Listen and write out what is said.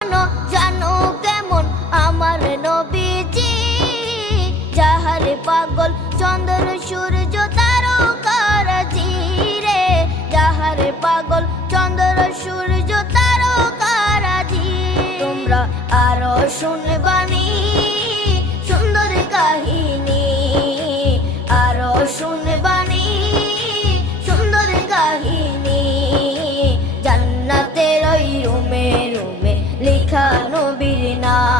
জানো জানো কেমন আমার নবীজি, যাহারে পাগল চন্দ্র সূর্য তারকারাজি রে, যাহারে পাগল চন্দ্র সূর্য তারকারাজি। তোমরা আরো শুনবানি সুন্দর কাহিনী, আরো শুনবানি সুন্দর কাহিনী। জান্নাতের ওই রুমে রুমে লেখা নবীর নাম।